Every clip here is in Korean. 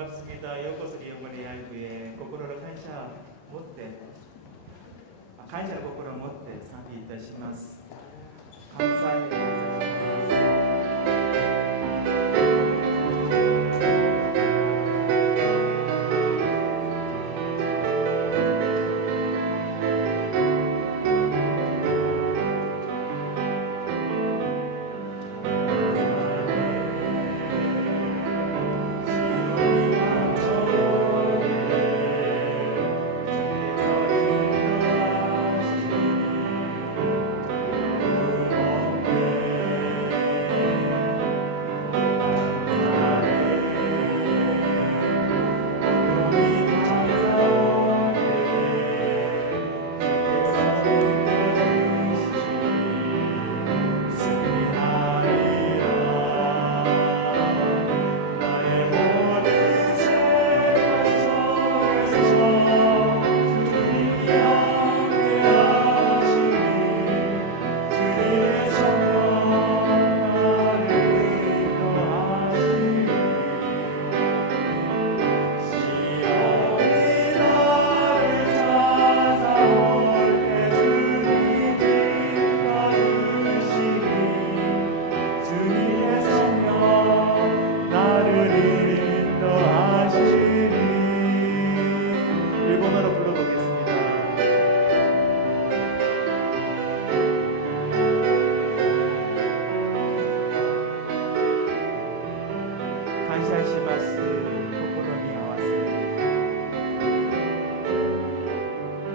반갑습니다. 요코스 영혼의 라이브에心感謝を持って感謝の心を持って賛美いたします。감사합니다。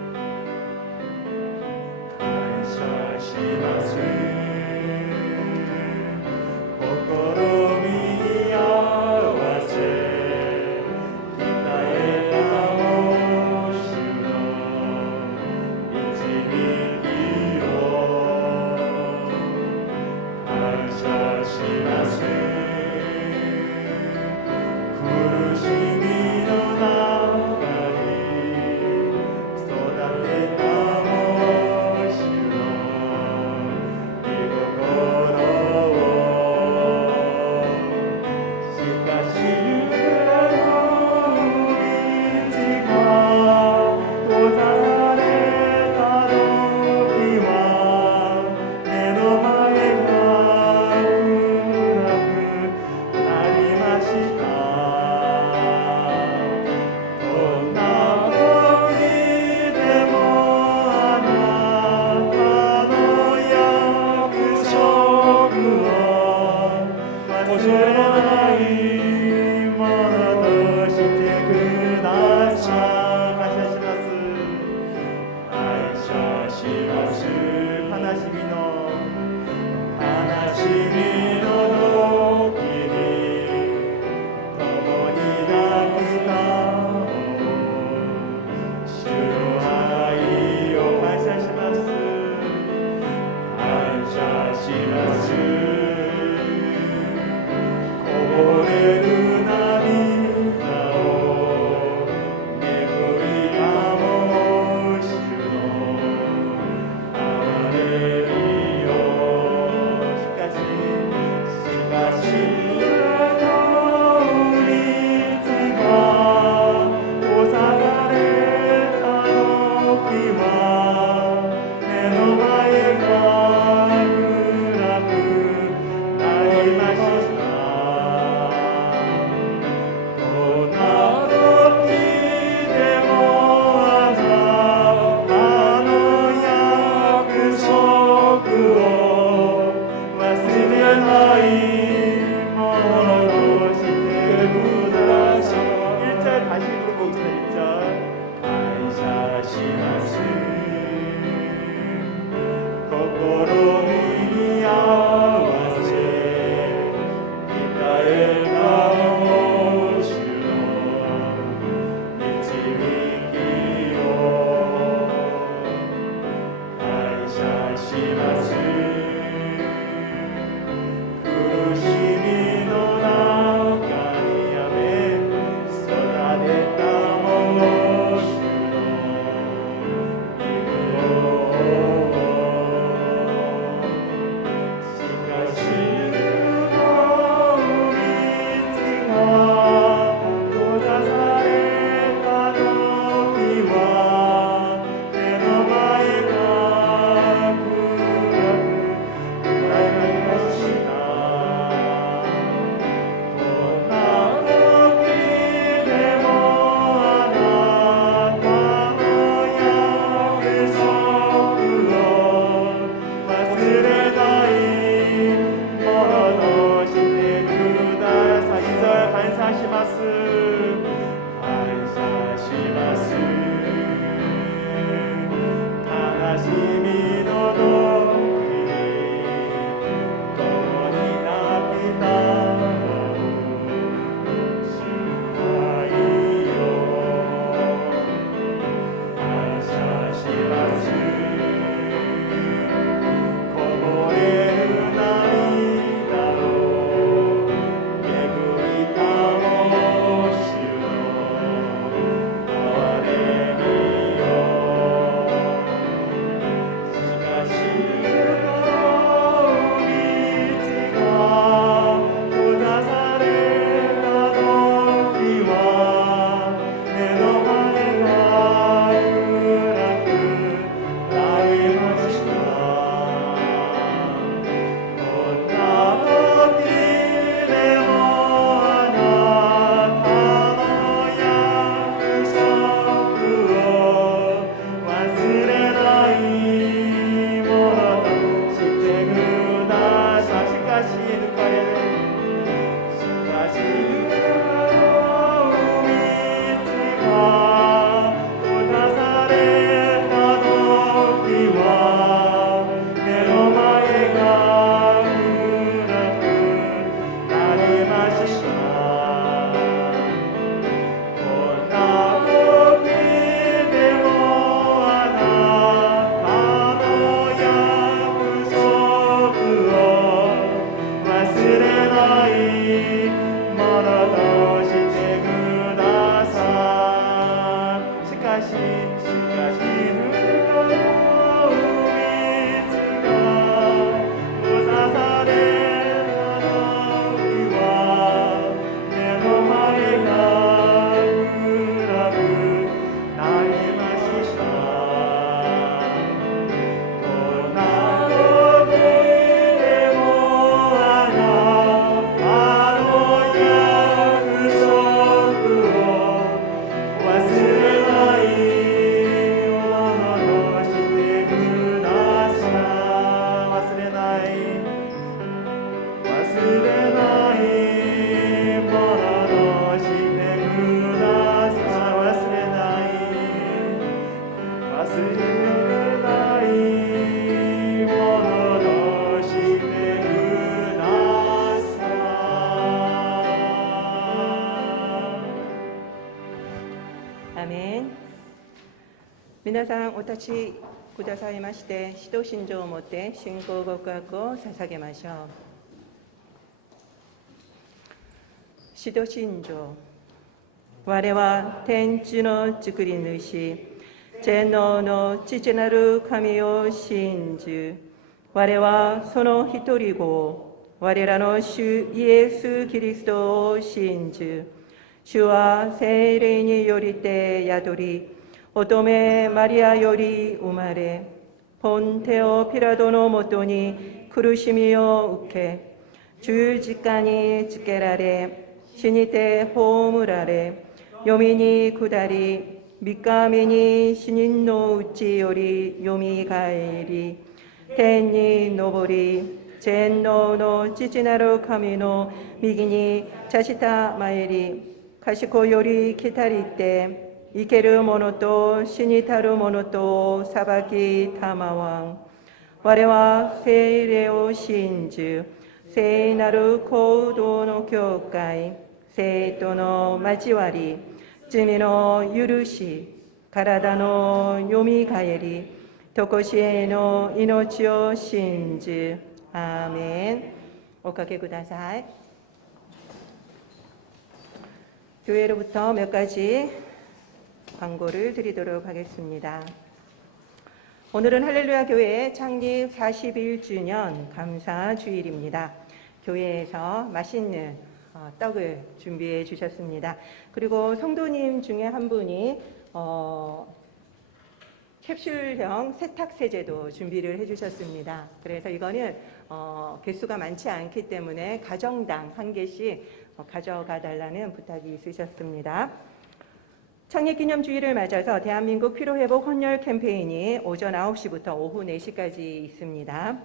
心皆さんお立ちくださいまして、使徒信条をもって信仰告白を捧げましょう。使徒信条。我は天地の作り主、全能の父なる神を信じ、我はその一人子を、我らの主イエス・キリストを信じ、主は聖霊によりて宿り、乙女マリアより生まれ、ポンテオ・ピラトのもとに苦しみを受け、十字架につけられ、死にて葬られ、読みに下り、三日目に死人のうちよりよみがえり、天に昇り、全能の父なる神の右に茶したまいり、賢より来たりて、生ける者と死にたる者と裁きたまわん。我は聖霊を信じ、聖なる行動の教会、聖徒の交わり、罪の許し、体のよみがえり、とこしえの命を信じ。アーメン。おかけください。 교회로부터 몇 가지 광고를 드리도록 하겠습니다. 오늘은 할렐루야 교회 창립 41주년 감사주일입니다. 교회에서 맛있는 떡을 준비해 주셨습니다. 그리고 성도님 중에 한 분이 캡슐형 세탁세제도 준비를 해주셨습니다. 그래서 이거는 개수가 많지 않기 때문에 가정당 한 개씩 가져가 달라는 부탁이 있으셨습니다. 창립기념주일을 맞아서 대한민국 피로회복 헌혈 캠페인이 오전 9시부터 오후 4시까지 있습니다.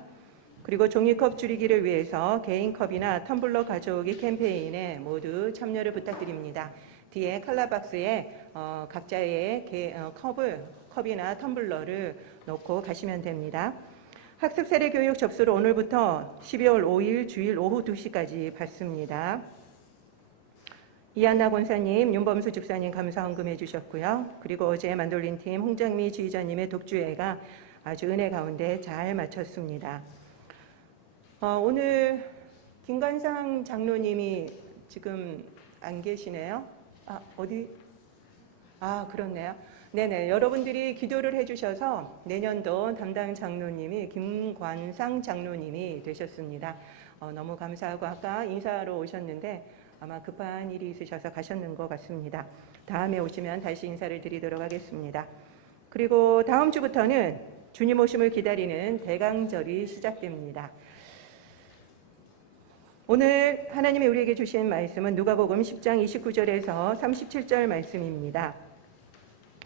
그리고 종이컵 줄이기를 위해서 개인컵이나 텀블러 가져오기 캠페인에 모두 참여를 부탁드립니다. 뒤에 칼라박스에 각자의 컵이나 텀블러를 놓고 가시면 됩니다. 학습세례교육 접수를 오늘부터 12월 5일 주일 오후 2시까지 받습니다. 이한나 권사님, 윤범수 집사님 감사헌금 해주셨고요. 그리고 어제 만돌린팀 홍장미 지휘자님의 독주회가 아주 은혜 가운데 잘 마쳤습니다. 오늘 김관상 장로님이 지금 안 계시네요. 어디? 그렇네요. 네네. 여러분들이 기도를 해주셔서 내년도 담당 장로님이 김관상 장로님이 되셨습니다. 너무 감사하고 아까 인사하러 오셨는데 아마 급한 일이 있으셔서 가셨는 것 같습니다. 다음에 오시면 다시 인사를 드리도록 하겠습니다. 그리고 다음 주부터는 주님 오심을 기다리는 대강절이 시작됩니다. 오늘 하나님이 우리에게 주신 말씀은 누가복음 10장 29절에서 37절 말씀입니다.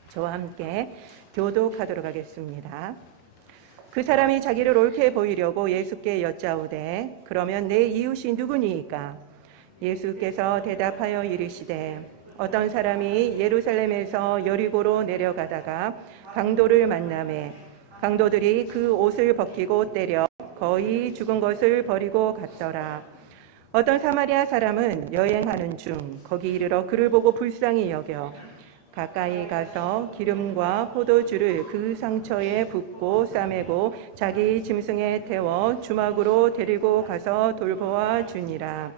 저와 함께 교독하도록 하겠습니다. 그 사람이 자기를 옳게 보이려고 예수께 여짜오되 그러면 내 이웃이 누구니이까? 예수께서 대답하여 이르시되 어떤 사람이 예루살렘에서 여리고로 내려가다가 강도를 만나매 강도들이 그 옷을 벗기고 때려 거의 죽은 것을 버리고 갔더라. 어떤 사마리아 사람은 여행하는 중 거기 이르러 그를 보고 불쌍히 여겨 가까이 가서 기름과 포도주를 그 상처에 붓고 싸매고 자기 짐승에 태워 주막으로 데리고 가서 돌보아 주니라.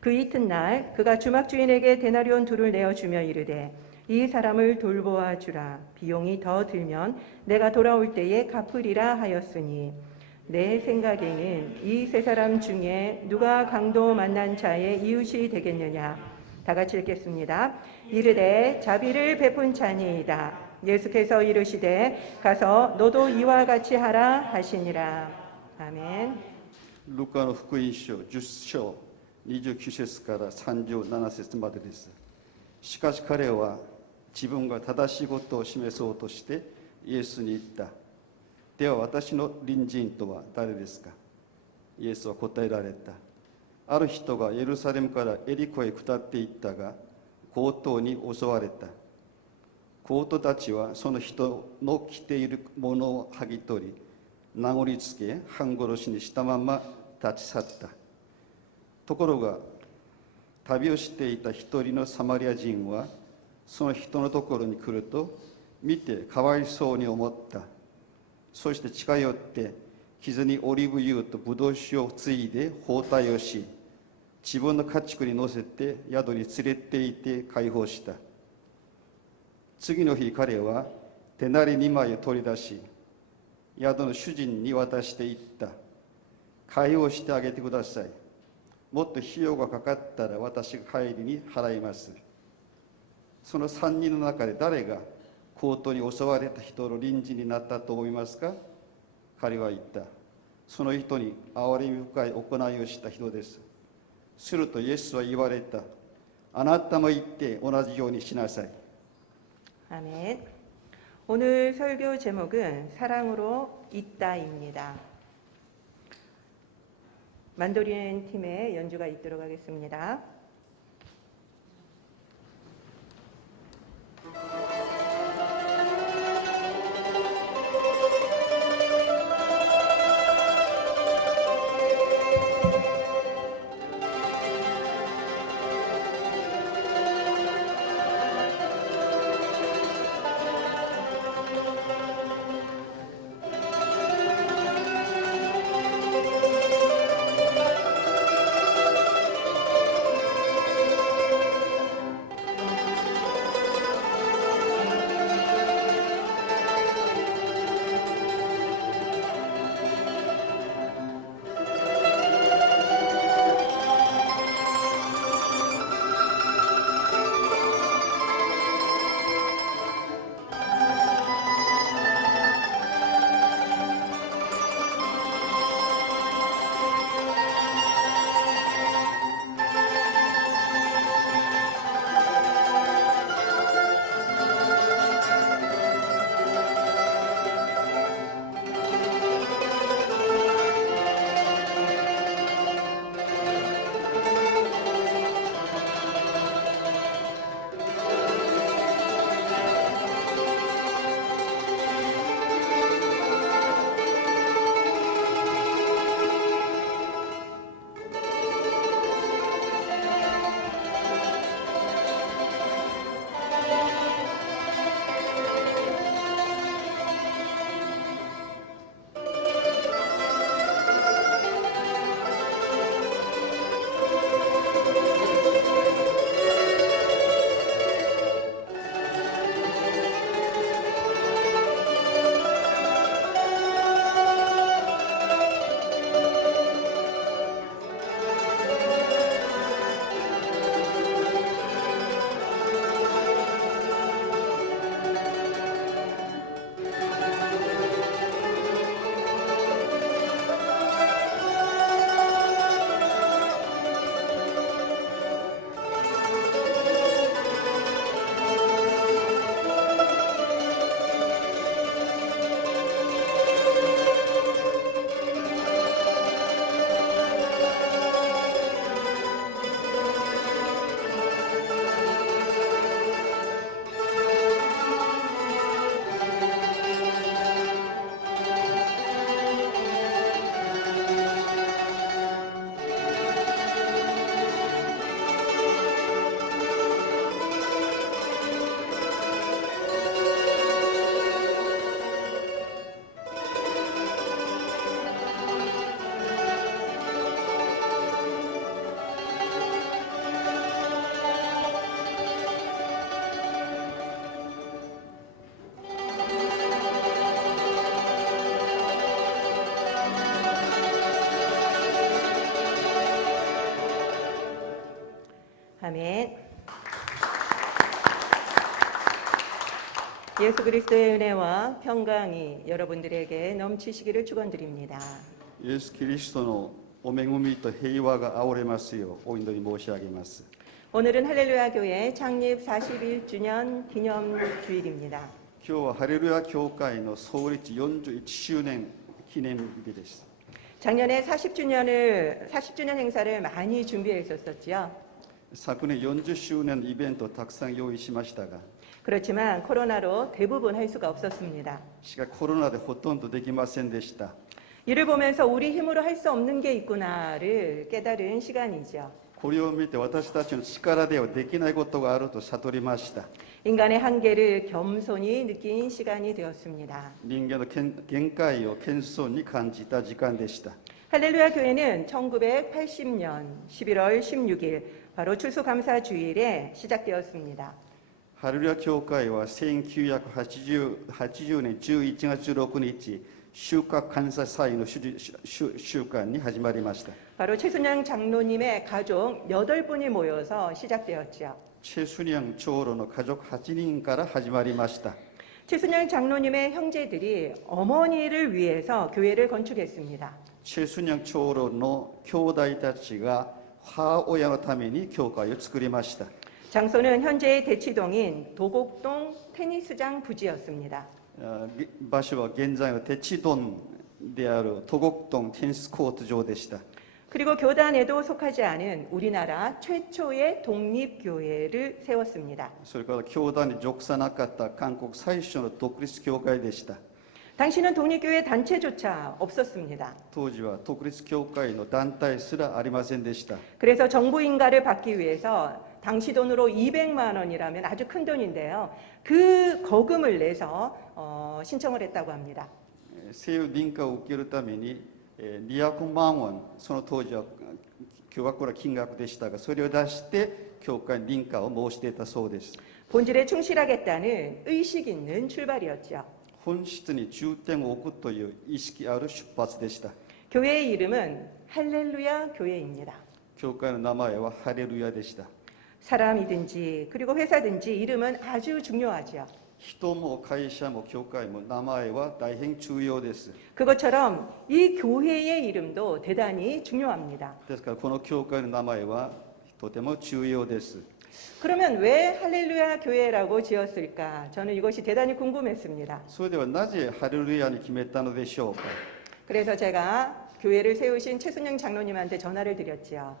그 이튿날 그가 주막 주인에게 데나리온 2를 내어주며 이르되 이 사람을 돌보아 주라. 비용이 더 들면 내가 돌아올 때에 갚으리라 하였으니 내 생각에는 이 세 사람 중에 누가 강도 만난 자의 이웃이 되겠느냐. 다 같이 읽겠습니다. 이르되 자비를 베푼 자니이다. 예수께서 이르시되 가서 너도 이와 같이 하라 하시니라. 아멘. 루카의福音書 10章 29節から37節までです。しかし彼は自分が正しいことを示そうとしてイエスに言った。では私の隣人とは誰ですか？イエスは答えられた。ある人がエルサレムからエリコへ下っていったが、強盗に襲われた。強盗たちはその人の着ているものを剥ぎ取り、殴りつけ、半殺しにしたまま立ち去った。ところが旅をしていた一人のサマリア人はその人のところに来ると、見てかわいそうに思った。そして近寄って傷にオリーブ油とブドウ酒をついで包帯をし、自分の家畜に乗せて宿に連れて行って解放した。次の日彼は手なり2枚を取り出し、宿の主人に渡していった。解放してあげてください。もっと費用がかかったら私が帰りに払います。その3人の中で誰が強盗に襲われた人の隣人になったと思いますか？彼は言った。その人に憐れみ深い行いをした人です。するとイエスは言われた。あなたも行って同じようにしなさい。 아멘. 오늘 설교 제목은 사랑으로 있다입니다. 만도린 팀의 연주가 있도록 하겠습니다. 아멘. 예수 그리스도의 은혜와 평강이 여러분들에게 넘치시기를 축원드립니다. イエス・キリストのお恵みと平和があおれますようお祈り申し上げます。 오늘은 할렐루야 교회 창립 41주년 기념 주일입니다. 今日はハレルヤ教会の創立41周年記念日です。 작년에 40주년 행사를 많이 준비했었지요. 昨年40周年のイベントをたくさん用意しましたが、 그렇지만 코로나로 대부분 할 수가 없었습니다. しかしコロナでほとんどできませんでした。 이를 보면서 우리 힘으로 할 수 없는 게 있구나를 깨달은 시간이죠. これを見て私たちの力ではできないことがあると悟りました。 인간의 한계를 겸손히 느낀 시간이 되었습니다. 人間の限界を謙遜に感じた時間でした。 할렐루야 교회는 1980년 11월 16일 바로 추수감사주일에 시작되었습니다. ハレルヤ教会は1980年11月16日、収穫感謝祭の習慣に始まりました。 바로 최순영 장로님의 가족 8분이 모여서 시작되었죠. チェスニャン長老の家族8人から始まりました。 최순영 장로님의 형제들이 어머니를 위해서 교회를 건축했습니다. チェスニャン長老の兄弟たちが母親のために教会を作りました。 장소는 현재의 대치동인 도곡동 테니스장 부지였습니다. 場所は現在のテチドンであるトゴクトンテニスコート場でした。 그리고 교단에도 속하지 않은 우리나라 최초의 독립교회를 세웠습니다. それから教団に属さなかった韓国最初の独立教会でした。 당시는 독립교회 단체조차 없었습니다. 当時は独立教会の団体すらありませんでした。 그래서 정부 인가를 받기 위해서 당시 돈으로 200만 원이라면 아주 큰 돈인데요. 그 거금을 내서 신청을 했다고 합니다. 政府認可を受けるために200万ウォン、その当時は巨額な金額でしたが、それを出して教会に認可を申していたそうです。 본질에 충실하겠다는 의식 있는 출발이었죠. 本質に重点を置くという意識ある出発でした。 교회의 이름은 할렐루야 교회입니다. 教会の名前はハレルヤでした。 사람이든지 그리고 회사든지 이름은 아주 중요하죠. 人も会社も教会も名前は大変重要です。 그것처럼 이 교회의 이름도 대단히 중요합니다. ですからこの教会の名前はとても重要です。 그러면 왜 할렐루야 교회라고 지었을까? 저는 이것이 대단히 궁금했습니다. それではなぜハレルヤに決めたのでしょうか。 그래서 제가 교회를 세우신 최순영 장로님한테 전화를 드렸지요.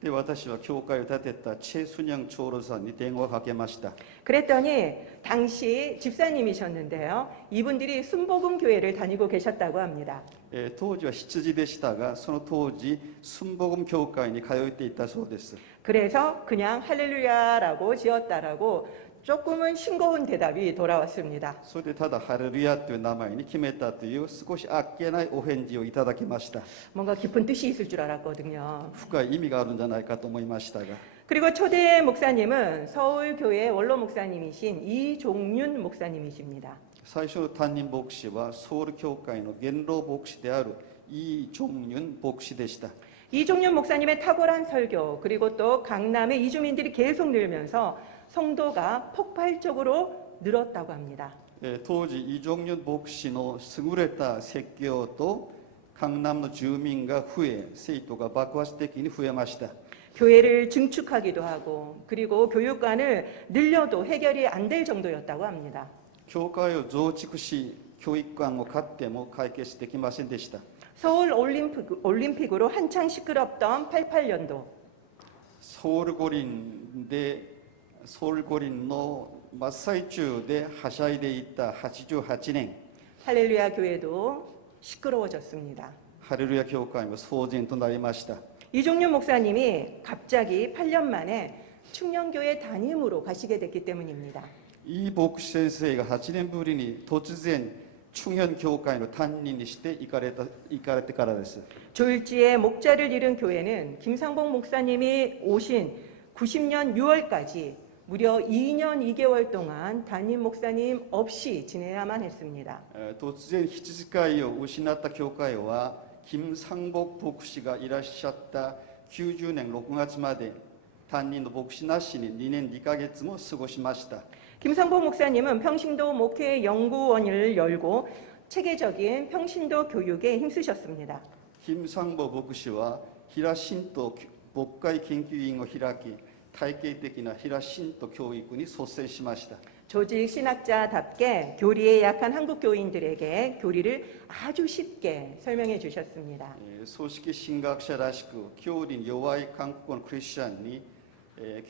で私は教会を建てたチェ・スニャン長老さんに電話をかけました。 그랬더니 당시 집사님이셨는데요. 이분들이 순복음 교회를 다니고 계셨다고 합니다. 当時は羊でしたが、その当時순복음教会に通っていたそうです。 그래서 그냥 할렐루야라고 지었다라고 조금은 싱거운 대답이 돌아왔습니다. それでただハレルヤという名前に決めたという少しあっけないお返事をいただきました。 뭔가 깊은 뜻이 있을 줄 알았거든요. 深い意味があるんじゃないかと思いましたが、 그리고 초대 목사님은 서울교회 원로 목사님이신 이종윤 목사님이십니다. 最初の担任牧師はソウル教会の元老牧師であるイ・ジョンユン牧師でした。 이종윤 목사님의 탁월한 설교 그리고 또 강남의 이주민들이 계속 늘면서 성도가 폭발적으로 늘었다고 합니다. 当時イ・ジョンユン牧師の優れた説教と강남の住民が増え、生徒が爆発的に増えました。 교회를 증축하기도 하고 그리고 교육관을 늘려도 해결이 안 될 정도였다고 합니다. 教会を増築し、教育館を買っても解決できませんでした。 서울 올림픽으로 한창 시끄럽던 88년도 ソウル五輪の真っ最中ではしゃいでいた88年、 할렐루야 교회도 시끄러워졌습니다. ハレルヤ教会も騒然となりました。 이종윤 목사님이 갑자기 8년 만에 충녕교회 담임으로 가시게 됐기 때문입니다. イ牧師先生が8年ぶりに突然충현教会の担任にして行かれてからです。 조일지의 목자를 잃은 교회는 김상복 목사님이 오신 90년 6월까지 무려 2년 2개월 동안 담임 목사님 없이 지내야만 했습니다. 突然羊飼いを失った教会は金三牧牧師がいらっしゃった90年6月まで担任の牧師なしに2年2ヶ月も過ごしました。 김상복 목사님은 평신도 목회 연구원을 열고 체계적인 평신도 교육에 힘쓰셨습니다. 金三牧牧師は平信徒牧会研究員を開き、体系的な平信徒教育に率先しました。 조직 신학자답게 교리에 약한 한국 교인들에게 교리를 아주 쉽게 설명해 주셨습니다. 組織神学者らしく教理に弱い韓国のクリスチャンに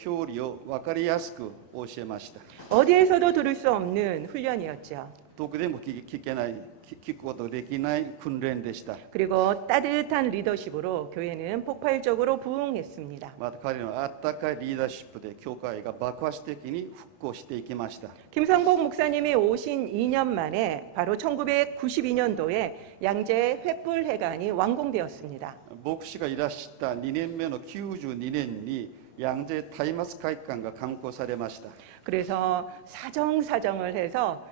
教理を分かりやすく教えました。 어디에서도 들을 수 없는 훈련이었죠. どこでも聞けない聞くことができない訓練でした。 그리고 따뜻한 리더십으로 교회는 폭발적으로 부흥했습니다. また彼のあったかいリーダーシップで教会が爆発的に復興していきました。 김상복 목사님이 오신 2년 만에 바로 1992년도에 양재 횃불회관이 완공되었습니다. 牧師がいらっしゃった2年目の92年に양재松明会館が完工されました。 그래서 사정을 해서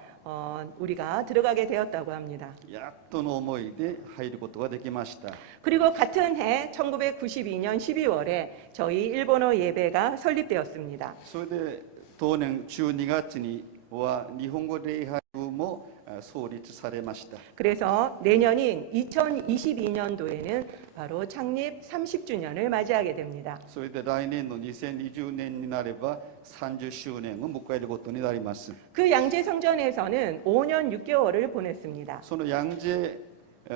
우리가 들어가게 되었다고 합니다. やっとの思いで入ることができました。 그리고 같은 해 1992년 12월에 저희 일본어 예배가 설립되었습니다. それで当年12月には日本語礼拝部も創立されました。 그래서 내년인 2022년도에는 바로 창립 30주년을 맞이하게 됩니다. それで来年の2020年になれば30周年を迎えることになります。 그 양재 성전에서는 5년 6개월을 보냈습니다. その양재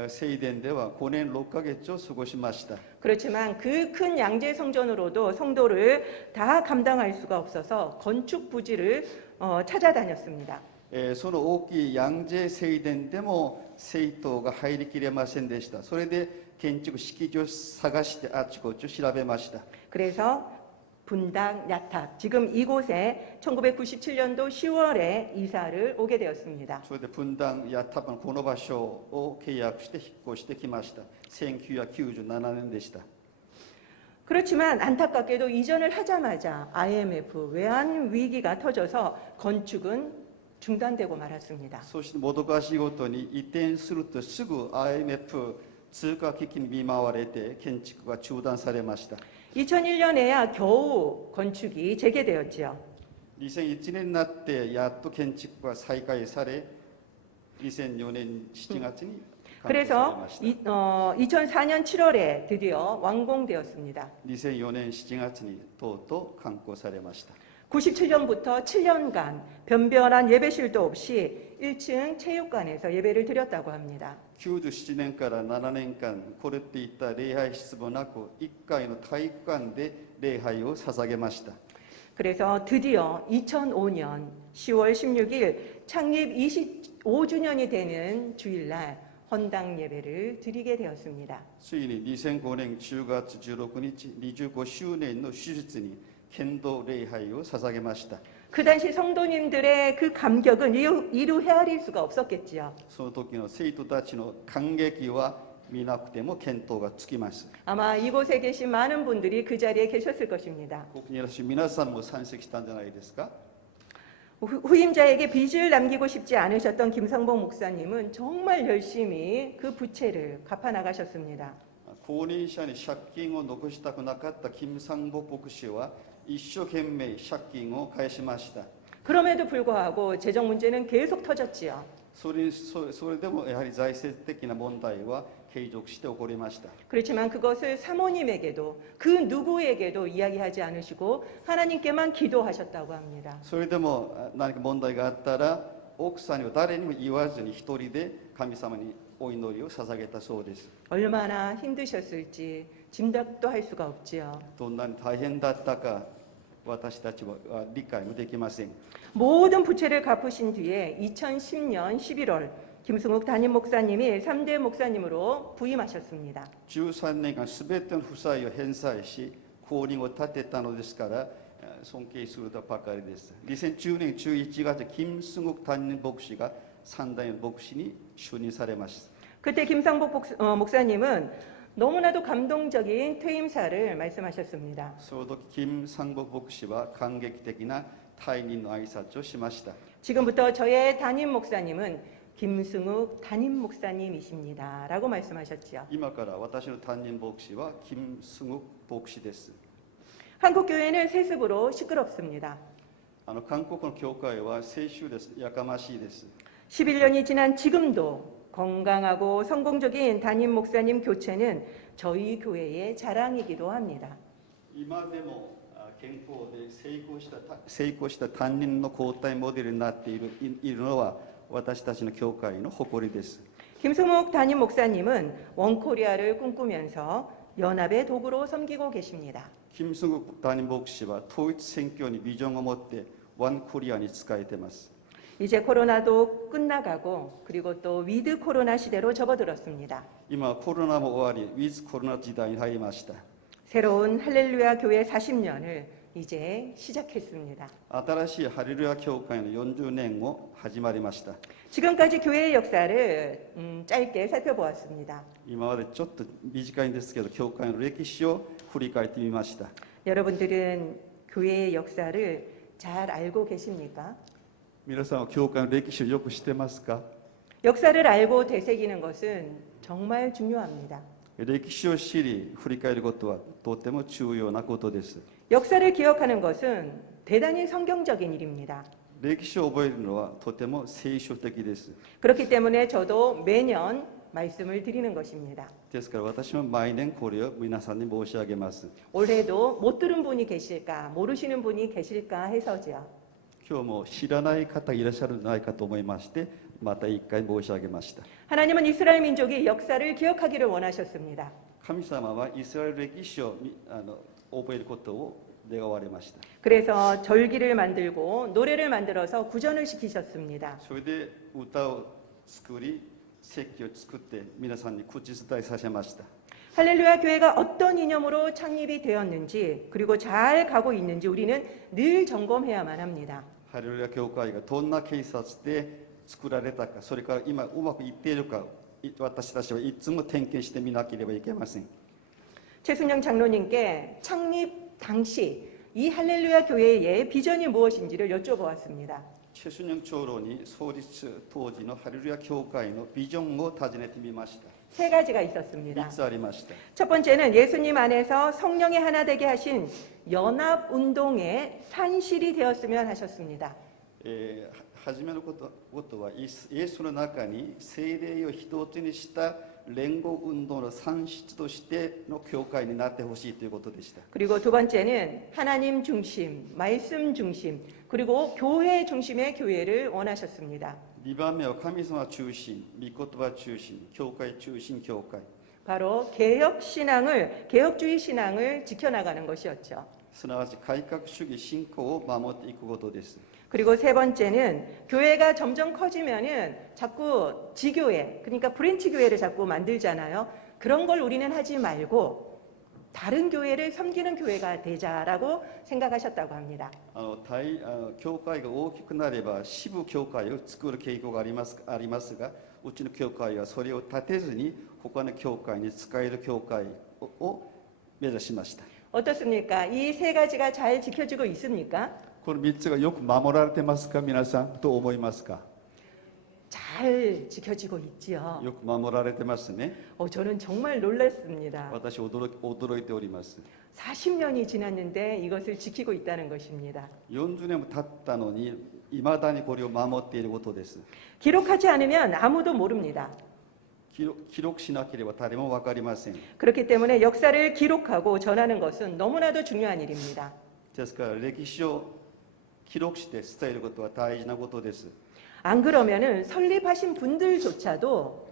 聖殿では5年6ヶ月を過ごしました。 그렇지만 그 큰 양재 성전으로도 성도를 다 감당할 수가 없어서 건축 부지를 찾아다녔습니다. その大きい양재聖殿でも聖塔が入りきれませんでした。それで建築式場を探してあちこち調べました。 그래서 분당 야탑 지금 이곳에 1997년도 10월에 이사를 오게 되었습니다. それで分断や多分この場所を契約して引っ越してきました。1997年でした。 그렇지만 안타깝게도 이전을 하자마자 IMF 외환 위기가 터져서 건축은 중단되고 말았습니다. そしてもどかしいことに移転するとすぐ IMF 通貨危機に見舞われて建築が中断されました。 2001년에야 겨우 건축이 재개되었지요. 2001年になってやっと建築が再開され2004年7月に完成され 그래서 ました。 2004년 7월에 드디어 완공되었습니다. 2004年7月にとうとう完工されました。 97년부터 7년간 변변한 예배실도 없이 1층 체육관에서 예배를 드렸다고 합니다. 97年から7年間これっていった礼拝室もなく1階の体育館で礼拝を捧げました。 그래서 드디어 2005년 10월 16일 창립 25주년이 되는 주일날 헌당 예배를 드리게 되었습니다. ついに2005年10月16日25周年の手術に献堂礼拝を捧げました。 그 당시 성도님들의 그 감격은 이루 헤아릴 수가 없었겠지요. その時の生徒たちの感激は見なくても見当がつきます。 아마 이곳에 계신 많은 분들이 그 자리에 계셨을 것입니다. ここにいらっしゃる皆さんも参席したんじゃないですか。 후임자에게 빚을 남기고 싶지 않으셨던 김상복 목사님은 정말 열심히 그 부채를 갚아 나가셨습니다. 後任者に借金を残したくなかった金三牧牧師は一生懸命借金を返しました。 그럼에도 불구하고 재정 문제는 계속 터졌지요. それでもやはり財政的な問題は継続して起こりました。 그렇지만 그것을 사모님에게도 그 누구에게도 이야기하지 않으시고 하나님께만 기도하셨다고 합니다. それでも何か問題があったら奥さんには誰にも言わずに一人で神様にお祈りを捧げたそうです。 얼마나 힘드셨을지 짐작도 할 수가 없지요. どんなに大変だったか私たちは理解もできません。 모든 부채를 갚으신 뒤에 2010년 11월 김승욱 담임 목사님이 3대 목사님으로 부임하셨습니다. 13年間すべての負債を返済し後任を立てたのですから尊敬するばかりです。2010年11月김승욱 담임牧師が3代目牧師に就任されました。 그때 김상복 목사님은 너무나도 감동적인 퇴임사를 말씀하셨습니다. その時金三牧牧師は感激的な退任の挨拶をしました。 지금부터 저의 담임 목사님은 김승욱 담임 목사님이십니다. 라고 말씀하셨지요. 今から私の担任牧師は金승욱牧師です。 한국교회는 세습으로 시끄럽습니다. 韓国の教会は世襲です。やかましいです。 11년이 지난 지금도 건강하고 성공적인 담임 목사님 교체는 저희 교회의 자랑이기도 합니다. 今でも健康で成功した担任の交代モデルになっているのは私たちの教会の誇りです。 김승욱 담임 목사님은 원코리아를 꿈꾸면서 연합의 도구로 섬기고 계십니다. 김승욱 담임牧師は統一選挙にビジョンを持ってワンコリアに仕えています。 이제 코로나도 끝나가고 그리고 또 위드 코로나 시대로 접어들었습니다. 今コロナも終わり、ウィズコロナ時代に入りました。 새로운 할렐루야 교회 40년을 이제 시작했습니다. 新しいハレルヤ教会の40年を始まりました。 지금까지 교회의 역사를 짧게 살펴보았습니다. 今までちょっと短いんですけど、教会の歴史を振り返ってみました。 여러분들은 교회의 역사를 잘 알고 계십니까? 皆さんは教会の歴史をよく知ってますか？ 역사를 알고 되새기는 것은 정말 중요합니다. 歴史を知り振り返ることはとても重要なことです。 역사를 기억하는 것은 대단히 성경적인 일입니다. 歴史を覚えるのはとても聖書的です。 그렇기 때문에 저도 매년 말씀을 드리는 것입니다. ですから私も毎年これを皆さんに申し上げます。 올해도 못 들은 분이 계실까, 모르시는 분이 계실까 해서지요. 今日も知らない方いらっしゃるんじゃないかと思いまして、また一回申し上げました。 하나님은 이스라엘 민족이 역사를 기억하기를 원하셨습니다. 神様はイスラエル歴史を覚えることを願われました。 그래서 절기를 만들고 노래를 만들어서 구전을 시키셨습니다. それで歌を作り、説教を作って皆さんに口伝えさせました。 할렐루야 교회가 어떤 이념으로 창립이 되었는지 그리고 잘 가고 있는지 우리는 늘 점검해야만 합니다. ハレルヤ教会がどんな警察で作られたか、それから今うまくいっているか、私たちはいつも点検してみなければいけません。 최순영 장로님께 창립 당시 이 할렐루야 교회의 비전이 무엇인지를 여쭤보았습니다. チェ・シュニョン長老に創立当時のハレルヤ教会のビジョンを尋ねてみました。 세 가지가 있었습니다. 3つありました。 첫 번째는 예수님 안에서 성령이 하나 되게 하신 연합 운동의 산실이 되었으면 하셨습니다. 初めのことはイエスの中に聖霊を一つにした連合運動の産出としての教会になってほしいということでした。 그리고 두 번째는 하나님 중심, 말씀 중심, 그리고 교회 중심의 교회를 원하셨습니다. 2番目は神様中心、御言葉中心、教会中心教会。 바로 개혁주의 신앙을 지켜나가는 것이었죠. すなわち改革主義信仰を守っていくことです。 그리고 세 번째는 교회가 점점 커지면은 자꾸 지교회, 그러니까 브랜치 교회를 자꾸 만들잖아요. 그런 걸 우리는 하지 말고 다른 교회를 섬기는 교회가 되자라고 생각하셨다고 합니다. 教会が大きくなれば支部教会を作る傾向がありますが、うちの教会はそれを立てずに他の教会に使える教会を目指しました。 어떻습니까? 이 세 가지가 잘 지켜지고 있습니까? この3つがよく守られてますか、皆さんと思いますか？ 잘 지켜지고 있지요. よく守られてますね。 저는 정말 놀랐습니다. 私驚いております。 40년이 지났는데 이것을 지키고 있다는 것입니다. 40年も経ったのにいまだにこれを守っていることです。 기록하지 않으면 아무도 모릅니다. 記録しなければ誰も分かりません。 그렇기 때문에 역사를 기록하고 전하는 것은 너무나도 중요한 일입니다. ですから歴史を記録して伝えることは大事なことです。 안 그러면은 설립하신 분들조차도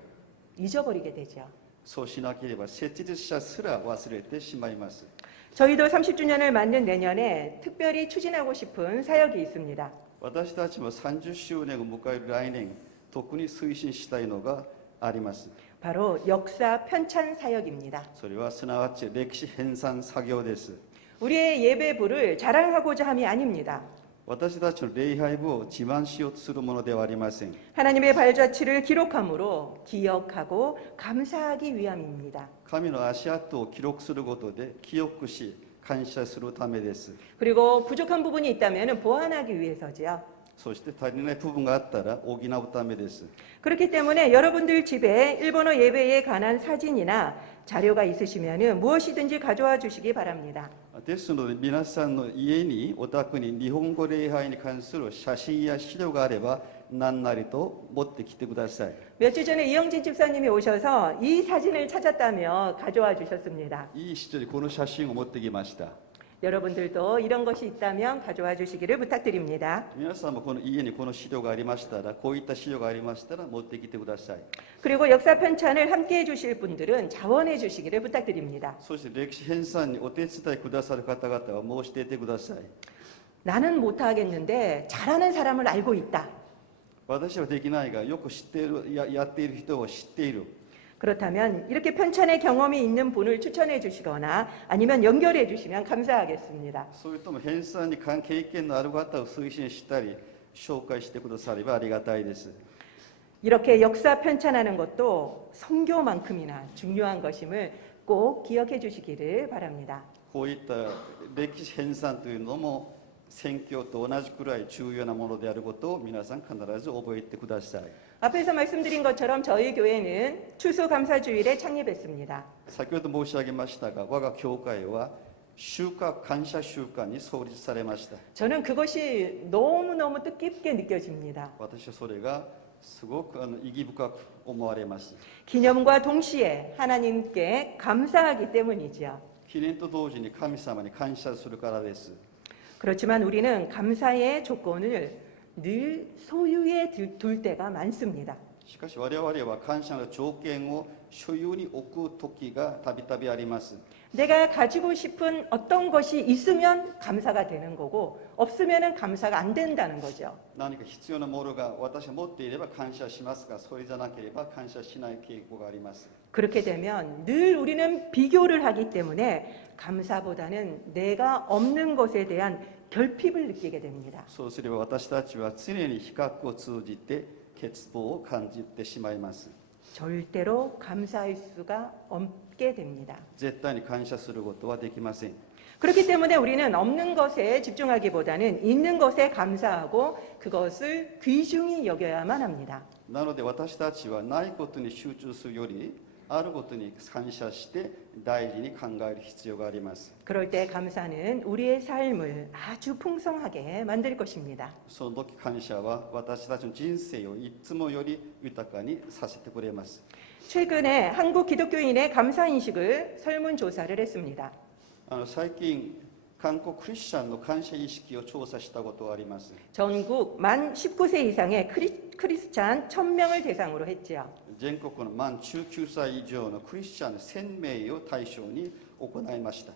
잊어버리게 되죠. そうしなければ設立者すら忘れてしまいます。 저희도 30주년을 맞는 내년에 특별히 추진하고 싶은 사역이 있습니다. 私たちも30周年を迎える来年、特に推進したいのがあります。 바로 역사 편찬 사역입니다. それはすなわち歴史編纂作業です。 우리의 예배부를 자랑하고자 함이 아닙니다. 私たちの礼拝部を自慢しようとするものではありません。 하나님의 발자취를 기록함으로 기억하고 감사하기 위함입니다. 神の足跡を記録することで記憶し感謝するためです。 그리고 부족한 부분이 있다면 보완하기 위해서지요. そして足りない部分があったら補うためです。 그렇기 때문에 여러분들 집에 일본어 예배에 관한 사진이나 자료가 있으시면 무엇이든지 가져와 주시기 바랍니다. ですので皆さんの家にお宅に日本語礼拝に関する写真や資料があれば何なりと持ってきてください。 몇 주 전에 이영진 집사님이 오셔서 이 사진을 찾았다며 가져와 주셨습니다. いい人にこの写真を持ってきました。 여러분들도 이런 것이 있다면 가져와 주시기를 부탁드립니다. 皆さんもこの家にこの資料がありましたら、こういった資料がありましたら持ってきてください。 그리고 역사 편찬을 함께 해주실 분들은 자원해 주시기를 부탁드립니다. そして歴史編纂にお手伝いくださる方々は申し出てください。 나는 못하겠는데 잘하는 사람을 알고 있다. 私はできないがよく知っているやっている人は知っている 그렇다면 이렇게 편찬의 경험이 있는 분을 추천해 주시거나 아니면 연결해 주시면 감사하겠습니다. それとも編纂に経験のある方を推進したり紹介してくださればありがたいです 이렇게 역사 편찬하는 것도 성교만큼이나 중요한 것임을 꼭 기억해 주시기를 바랍니다. こういった歴史編纂というのも宣教と同じくらい重要なものであることを皆さん必ず覚えてください 앞에서 말씀드린 것처럼 저희 교회는 추수감사주일에 창립했습니다. 先ほど申し上げましたが我が教会は収穫感謝週間に創立されました 저는 그것이 너무너무 뜻깊게 느껴집니다. 私はそれがすごく意義深く思われます 기념과 동시에 하나님께 감사하기 때문이지요. 記念と同時に神様に感謝するからです 그렇지만 우리는 감사의 조건을 늘 소유에 둘 때가 많습니다. しかし我々は感謝の条件を所有に置く時がたびたびあります 내가 가지고 싶은 어떤 것이 있으면 감사가 되는 거고 없으면 감사가 안 된다는 거죠. 何か必要なものが私が持っていれば感謝しますがそれじゃなければ感謝しない傾向があります 그렇게 되면 늘 우리는 비교를 하기 때문에 감사보다는 내가 없는 것에 대한 결핍을 느끼게 됩니다. そうすれば私たちは常に比較を通じて欠乏を感じてしまいます 절대로 감사할 수가 없게 됩니다. 絶対に感謝することはできません 그렇기 때문에 우리는 없는 것에 집중하기보다는 있는 것에 감사하고 그것을 귀중히 여겨야만 합니다. なので私たちはないことに集中するよりあることに感謝して大事に考える必要があります 그럴 때 감사는 우리의 삶을 아주 풍성하게 만들 것입니다. その時感謝は私たちの人生をいつもより豊かにさせてくれます 최근에 한국 기독교인의 감사 인식을 설문조사를 했습니다. 最近韓国クリスチャンの感謝意識を調査したことがあります 전국 만 19세 이상의 크리스찬 1000명을 대상으로 했지요. 全国の満19歳以上のクリスチャン1000名を対象に行いました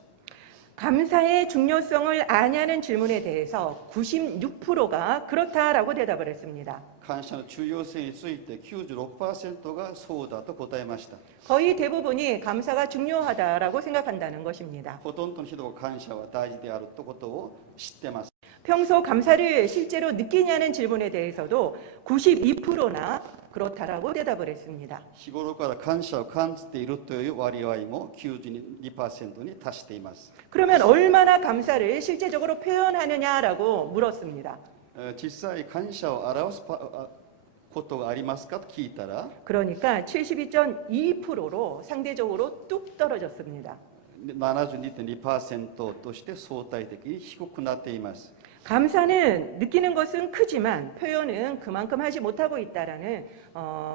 감사의 중요성을 아냐는 질문에 대해서 96%가 그렇다라고 대답을 했습니다. 感謝の重要性について 96% がそうだと答えました 거의 대부분이 감사가 중요하다라고 생각한다는 것입니다. ほとんどの人が感謝は大事であるということを知ってます 평소 감사를 실제로 느끼냐는 질문에 대해서도 92%나 그렇다라고 대답을 했습니다. 日頃から感謝を感じているという割合も 92% に達しています 그러면 얼마나 감사를 실제적으로 표현하느냐라고 물었습니다. 実際感謝を表すことがありますかと聞いたら 그러니까 72.2%로 상대적으로 뚝 떨어졌습니다. 72.2% として相対的に低くなっています 감사는 느끼는 것은 크지만 표현은 그만큼 하지 못하고 있다라는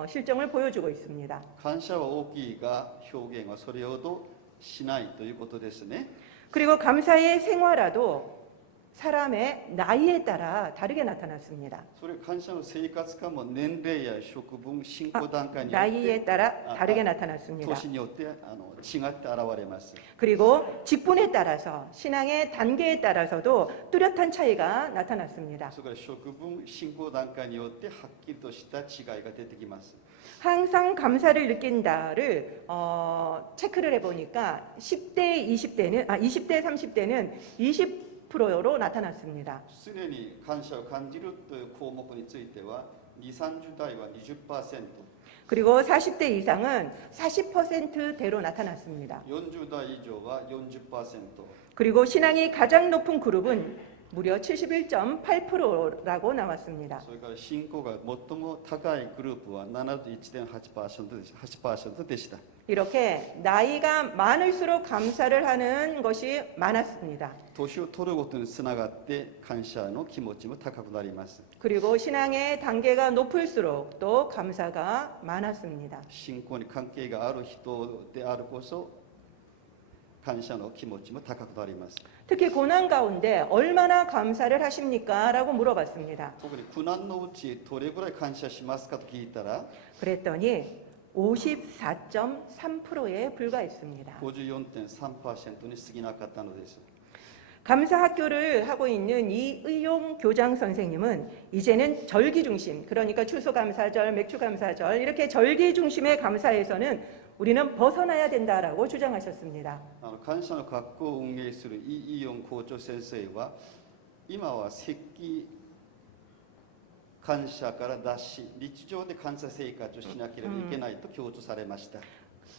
실정을 보여주고 있습니다. 感謝は大きいが表現はそれほどしないということですね 그리고 감사의 생활화도 사람의 나이에 따라 다르게 나타났습니다. それ感謝の生活かも年齢や職分進行段階によっ 나이에 て 따라 다르게 나타났습니다. 年によって違って現れます 그리고 직분에 따라서 신앙의 단계에 따라서도 뚜렷한 차이가 나타났습니다. それから職分進行段階によってはっきりとした違いが出てきます 항상 감사를 느낀다를 체크를 해보니까 10대, 20대, 30대는 20%로 나타났습니다. 常に感謝を感じるという項目については2、30代は 20% 그리고 40대 이상은 40%대로 나타났습니다. 40代以上は 40% 그리고 신앙이 가장 높은 그룹은 무려 71.8%라고 나왔습니다. それから信仰が最も高いグループは 71.8% でした 이렇게 나이가 많을수록 감사를 하는 것이 많았습니다. 年を取るごとにつながって感謝の気持ちも高くなります 그리고 신앙의 단계가 높을수록 또 감사가 많았습니다. 信仰に関係がある人であるこそ感謝の気持ちも高くなります 특히 고난 가운데 얼마나 감사를 하십니까? 라고 물어봤습니다. 特に苦難のうちどれぐらい感謝しますかと聞いたら 그랬더니 54.3%에 불과했습니다. 54.3%に過ぎなかったのです 감사학교를 하고 있는 이 의용 교장 선생님은 이제는 절기 중심, 그러니까 추수감사절, 맥추감사절 이렇게 절기 중심의 감사에서는 우리는 벗어나야 된다라고 주장하셨습니다. 感謝の学校を運営するイ・イヨン校長先生は、今は節気感謝から脱し、日常で感謝生活をしなければいけないと強調されました。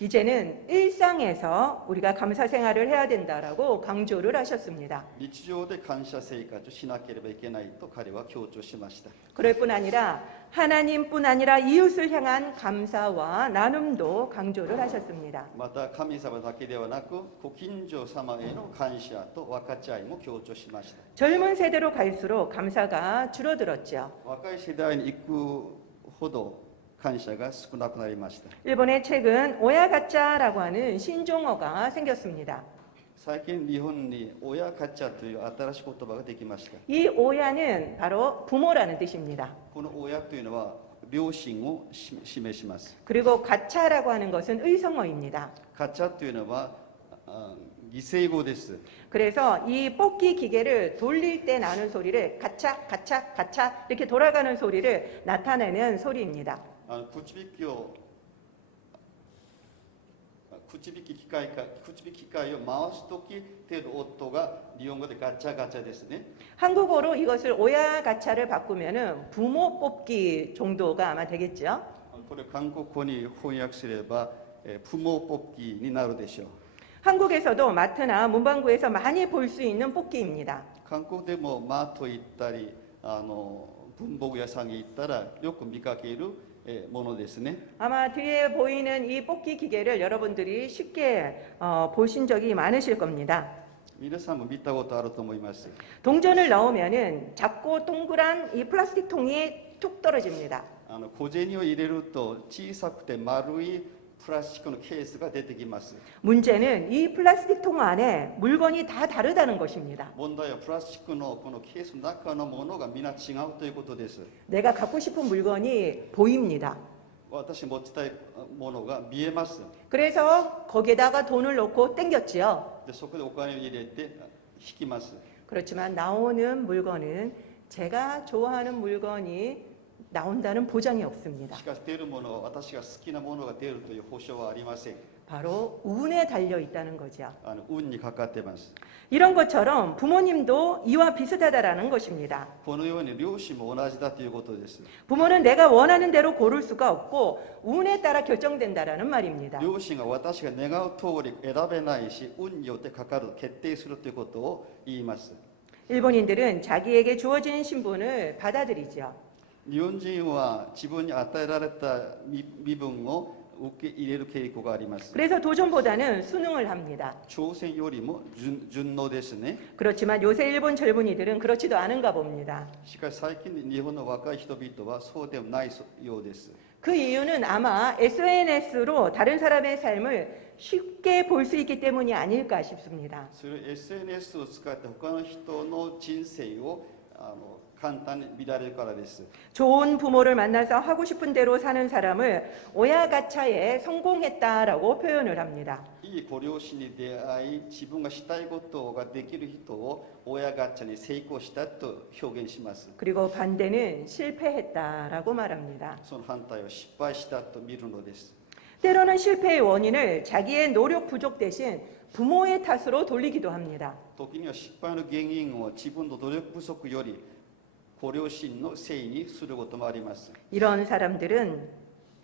이제는 일상에서 우리가 감사 생활을 해야 된다라고 강조를 하셨습니다. 日常で感謝生活をしなければいけないと彼は強調しました。 그럴 뿐 아니라 하나님뿐 아니라 이웃을 향한 감사와 나눔도 강조를 하셨습니다. また神様だけではなく、ご近所様への感謝と分かち合いも強調しました。 젊은 세대로 갈수록 감사가 줄어들었죠. 若い世代に行くほど感謝が少なくなりました。 일본에 최근 오야가짜라고 하는 신종어가 생겼습니다. 最近日本に親ガチャという新しい言葉ができました。 이 오야는 바로 부모라는 뜻입니다. この親というのは両親を示します。 그리고 가차라고 하는 것은 의성어입니다. ガチャというのは犠牲語です。 그래서 이 뽑기 기계를 돌릴 때 나는 소리를 가차 가차 가차 이렇게 돌아가는 소리를 나타내는 소리입니다. くちびき機械を回すとき程度音が日本語でガチャガチャですね。 한국어로 이것을 오야 가차를 바꾸면은 부모 뽑기 정도가 아마 되겠죠. これ韓国語に翻訳すれば부모 뽑기になるでしょう。 한국에서도 마트나 문방구에서 많이 볼 수 있는 뽑기입니다. 韓国でもマート行ったり文房具屋さんに行ったらよく見かけるものですね。 아마 뒤에 보이는 이 뽑기 기계를 여러분들이 쉽게 보신 적이 많으실 겁니다. 皆さんも見たことあると思います。 동전을 넣으면은 작고 동그란 이 플라스틱 통이 툭 떨어집니다. 小銭を入れると小さくて丸いプラスチックのケースが出てきます。 문제는 이 플라스틱 통 안에 물건이 다 다르다는 것입니다. 問題はプラスチックのこのケースの中のものがみんな違うということです。 내가 갖고 싶은 물건이 보입니다. 私持ちたいものが見えます。 그래서 거기에다가 돈을 넣고 땡겼지요. でそこでお金を入れて引きます。 그렇지만 나오는 물건은 제가 좋아하는 물건이 나온다는 보장이 없습니다. しかし出るもの、私が好きなものが出るという保証はありません。 바로 운에 달려 있다는 거죠. 運にかかってます。 이런 것처럼 부모님도 이와 비슷하다라는 것입니다. このように両親も同じだということです。 부모는 내가 원하는 대로 고를 수가 없고 운에 따라 결정된다라는 말입니다. 両親が私が願う通り選べないし、運によってかかる、決定するということを言います。 일본인들은 자기에게 주어진 신분을 받아들이죠. 日本人は自分に与えられた身分を受け入れる傾向があります。 그래서 도전보다는 수능을 합니다. 挑戦よりも順応ですね。 그렇지만 요새 일본 젊은이들은 그렇지도 않은가 봅니다. しかし最近日本の若い人々はそうでもないようです。 그 이유는 아마 SNS로 다른 사람의 삶을 쉽게 볼 수 있기 때문이 아닐까 싶습니다. それ SNS を使って他の人の人生を簡単に見られるからです。 좋은 부모를 만나서 하고 싶은 대로 사는 사람을 오야가차에 성공했다라고 표현을 합니다. いいご両親に出会い、自分がしたいことができる人を親ガチャに成功したと表現します。 그리고 반대는 실패했다라고 말합니다. その反対は失敗したと見るのです。 때로는 실패의 원인을 자기의 노력 부족 대신 부모의 탓으로 돌리기도 합니다. 時には失敗の原因を自分の努力不足よりご両親のせいにすることもあります。 이런 사람들은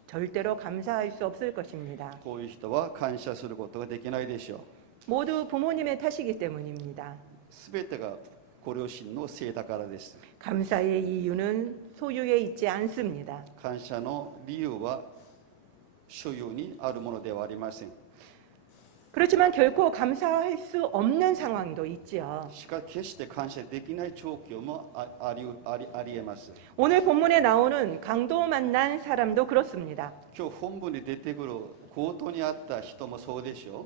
절대로 감사할 수 없을 것입니다. こういう人は感謝することができないでしょう。 모두 부모님의 탓이기 때문입니다. すべてがご両親のせいだからです。 감사의 이유는 소유에 있지 않습니다. 感謝の理由は所有にあるものではありません。 그렇지만 결코 감사할 수 없는 상황도 있지요. しかし決して感謝できない状況もありえます。 오늘 본문에 나오는 강도 만난 사람도 그렇습니다. 今日本文に出てくる強盗にあった人もそうでしょう。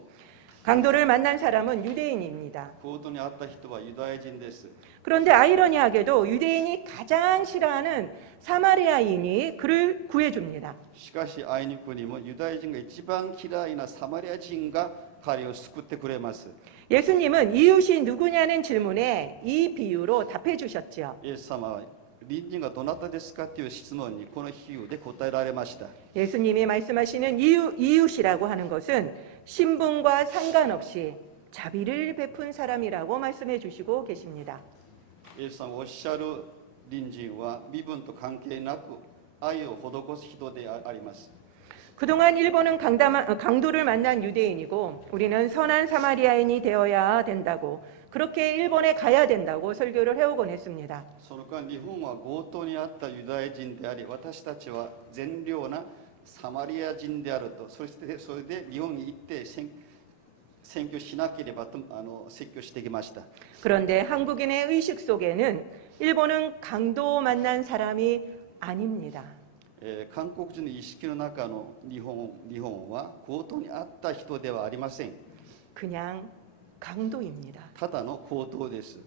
강도를 만난 사람은 유대인입니다. 強盗にあった人はユダヤ人です。 그런데 아이러니하게도 유대인이 가장 싫어하는 사마리아인이 그를 구해줍니다. しかしあいにくにもユダヤ人が一番嫌いなサマリア人が彼を救ってくれます。 예수님은 이웃이 누구냐는 질문에 이 비유로 답해 주셨지요. イエス様は隣人がどなたですかという質問にこの比喩で答えられました。 예수님이 말씀하시는 이웃이라고 하는 것은 신분과 상관없이 자비를 베푼 사람이라고 말씀해 주시고 계십니다. イエス様おっしゃる隣人は身分と関係なく愛を施す人であります。 그동안 일본은 강도를 만난 유대인이고 우리는 선한 사마리아인이 되어야 된다고 그렇게 일본에 가야 된다고 설교를 해오곤 했습니다. その間日本は強盗にあったユダヤ人であり、私たちは善良なサマリア人であると、それで日本に行って選挙しなければと説教してきました。 그런데 한국인의 의식 속에는 일본은 강도 만난 사람이 아닙니다. 韓国人の意識の中の日本は強盗にあった人ではありません。 그냥 강도입니다. ただの強盗です。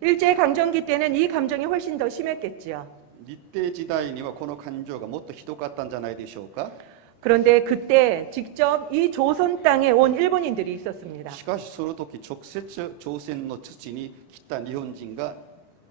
일제 강점기 때는 이 감정이 훨씬 더 심했겠지요. 立帝時代にはこの感情がもっとひどかったんじゃないでしょうか。 그런데 그때 직접 이 조선 땅에 온 일본인들이 있었습니다. しかしその時直接朝鮮の土に来た日本人が